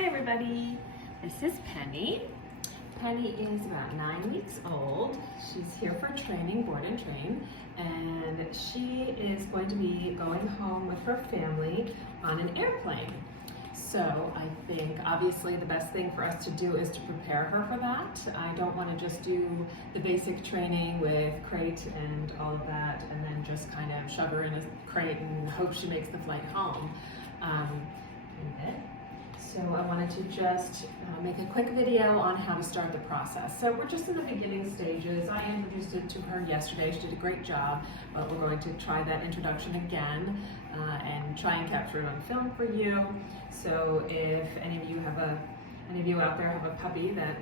Hi everybody, this is Penny. Penny is about 9 weeks old. She's here for training, board and train, and she is going to be going home with her family on an airplane. So I think obviously the best thing for us to do is to prepare her for that. I don't want to just do the basic training with crate and all of that and then just kind of shove her in a crate and hope she makes the flight home. So I wanted to just make a quick video on how to start the process. So we're just in the beginning stages. I introduced it to her yesterday. She did a great job, but we're going to try that introduction again and try and capture it on film for you. So if any of you out there have a puppy that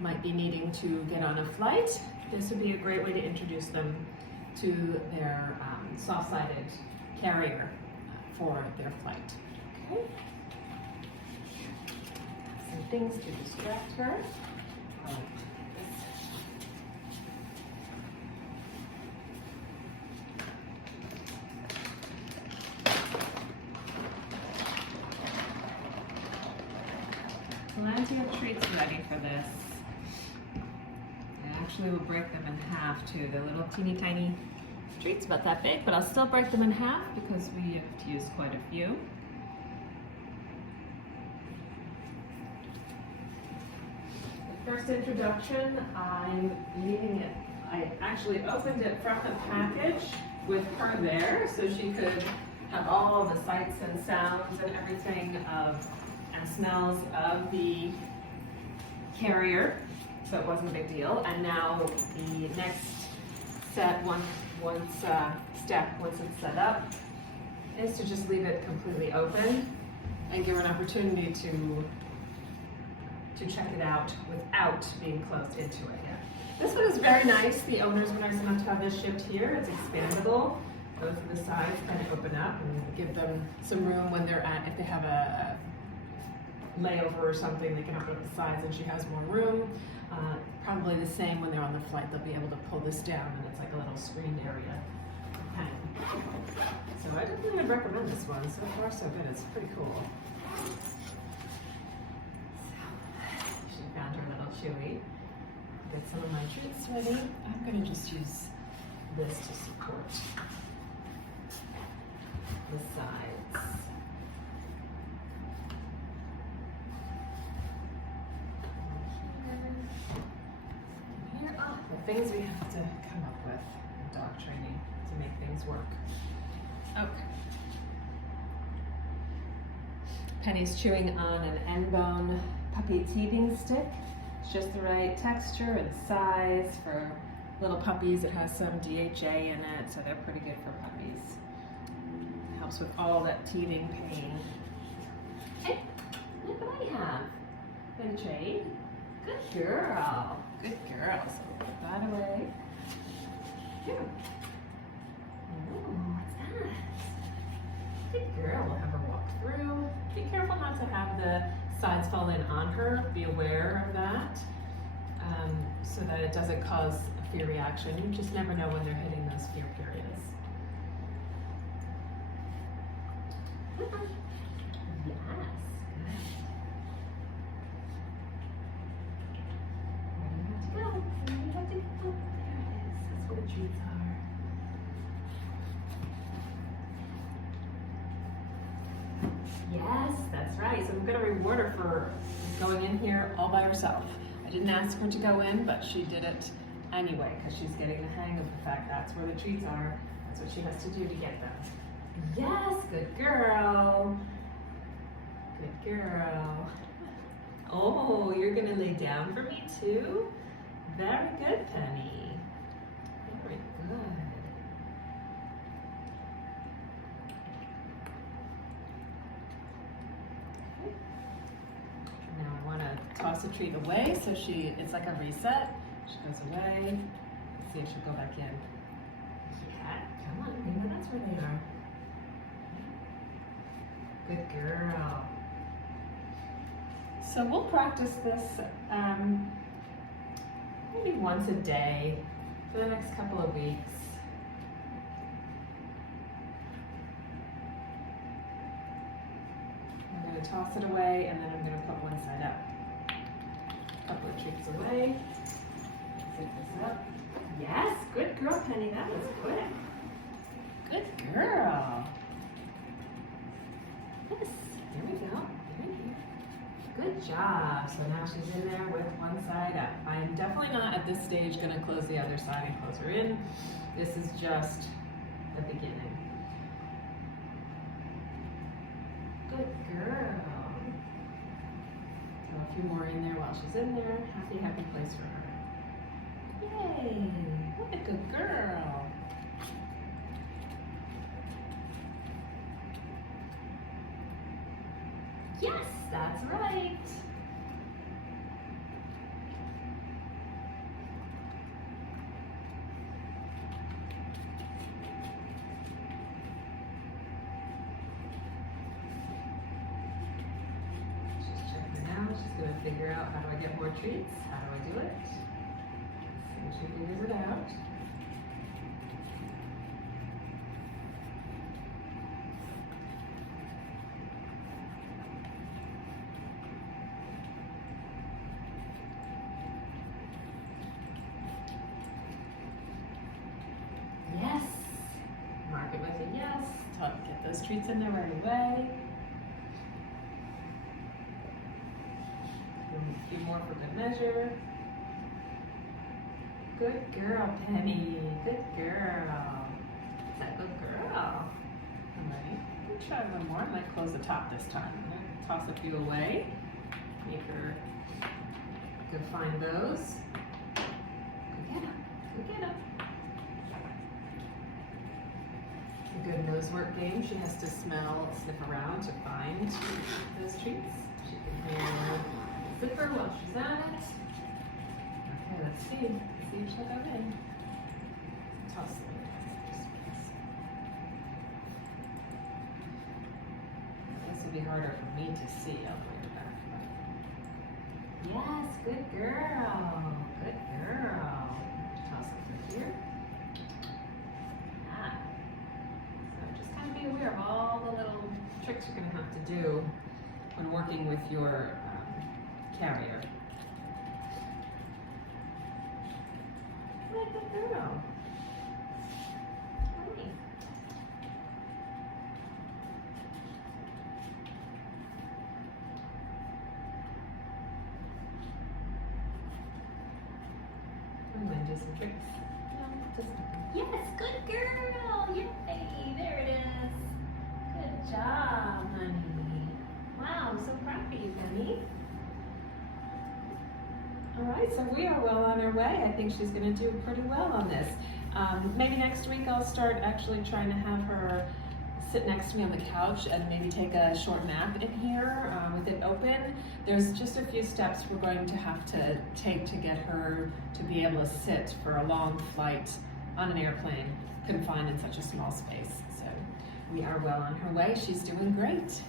might be needing to get on a flight, this would be a great way to introduce them to their soft-sided carrier for their flight. Okay. Some things to distract her. Plenty of treats ready for this. I actually will break them in half too. They're little teeny tiny treats, about that big, but I'll still break them in half because we have to use quite a few. First introduction, I'm leaving it. I actually opened it from the package with her there so she could have all the sights and sounds and everything and smells of the carrier, so it wasn't a big deal. And now the next step, once it's set up, is to just leave it completely open and give her an opportunity to check it out without being closed into it yet. This one is very nice. The owners were nice enough to have this shipped here. It's expandable. Both of the sides kind of open up and give them some room when they're if they have a layover or something, they can open up the sides and she has more room. Probably the same when they're on the flight. They'll be able to pull this down and it's like a little screened area. Okay. So I definitely would recommend this one. So far so good. It's pretty cool. Found her little chewy. Get some of my treats ready. I'm going to just use this to support the sides. Here. Oh, the things we have to come up with in dog training to make things work. Okay. Penny's chewing on an N-bone puppy teething stick. It's just the right texture and size for little puppies. It has some DHA in it, so they're pretty good for puppies. It helps with all that teething pain. Hey, look what I have. Good trade. Good girl. Good girl. So put that away. Here. Ooh, what's that? Good girl. We'll have her walk through. Be careful not to have the sides fall in on her. Be aware of that so that it doesn't cause a fear reaction. You just never know when they're hitting those fear periods. Yes, good. Where do you have to go? Where do you have to go? There it is. That's where the treats are. Yes, that's right. So I'm going to reward her for going in here all by herself. I didn't ask her to go in, but she did it anyway because she's getting the hang of the fact that's where the treats are. That's what she has to do to get them. Yes, good girl. Good girl. Oh, you're going to lay down for me too? Very good, Penny. Very good. Toss the treat away so it's like a reset. She goes away. Let's see if she'll go back in. Yeah, come on, maybe that's where they are. Good girl. So we'll practice this maybe once a day for the next couple of weeks. going to toss it away, and then I'm going to put one side up. A couple of treats away. Zip this up. Yes, good girl, Penny. That was quick. Good girl. Yes, there we go. There we go. Good job. So now she's in there with one side up. I'm definitely not at this stage going to close the other side and close her in. This is just the beginning. Good girl. Throw a few more in there while she's in there. Happy, happy place for her. Yay! What a good girl. Yes, that's right. She's going to figure out, how do I get more treats? How do I do it? Let's see if she figures it out. Yes! Mark it with a yes. Get those treats in there right away. A few more for good measure. Good girl, Penny. Good girl. That's a good girl. I'm ready. Let me try one more. I might close the top this time. I'm going to toss a few away. Make her go find those. Go get them. Go get them. It's a good nose work game. She has to smell, sniff around to find those treats. She can hear zipper while she's at it. Okay, let's see. Let's see if she'll go in. Toss it in just in case. This will be harder for me to see. I'll bring it back. Yes, good girl. Good girl. Toss it through here. Ah. So just kind of be aware of all the little tricks you're going to have to do when working with your carrier. What a good girl. Hey. I'm going to do some tricks. No, just yes, good girl. Yay, there it is. Good job, honey. Wow, I'm so proud of you, Penny. All right, so we are well on our way. I think she's going to do pretty well on this. Maybe next week I'll start actually trying to have her sit next to me on the couch and maybe take a short nap in here with it open. There's just a few steps we're going to have to take to get her to be able to sit for a long flight on an airplane confined in such a small space. So we are well on her way. She's doing great.